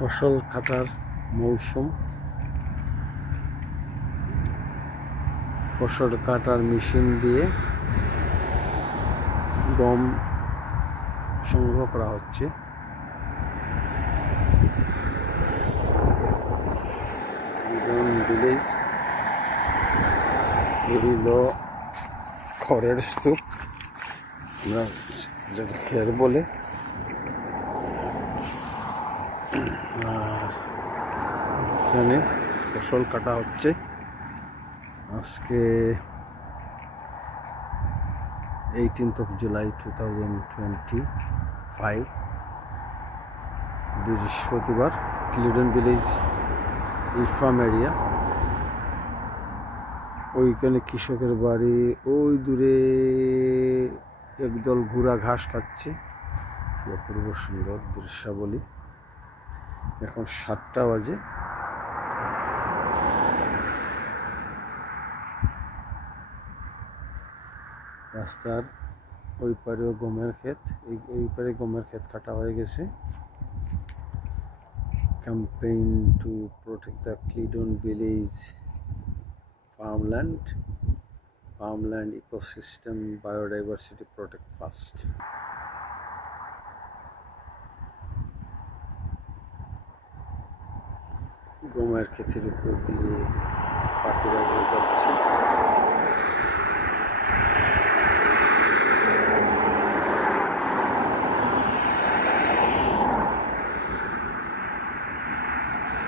ফসল কাটার মৌসুম। ফসল কাটার মেশিন দিয়ে গম সংগ্রহ করা হচ্ছে। ভিলেজ এগুলো খড়ের স্তূপ, আমরা যেটা খের বলে। আর এখানে ফসল কাটা হচ্ছে। আজকে 18th of July 2025, বৃহস্পতিবার, ক্লিডন ভিলেজ ইরফাম এরিয়া। ওইখানে কৃষকের বাড়ি, ওই দূরে একদল ঘোড়া ঘাস খাচ্ছে। অপূর্ব সুন্দর দৃশ্যাবলী। এখন 7টা বাজে। রাস্তার ওই পারেও গমের ক্ষেত, এই পারে গমের ক্ষেত কাটা হয়ে গেছে। ক্যাম্পেইন টু প্রোটেক্ট দ্য ক্লিডন village farmland ecosystem biodiversity protect first. গমের ক্ষেতের উপর দিয়ে পাখিরা উড়ে যাচ্ছে।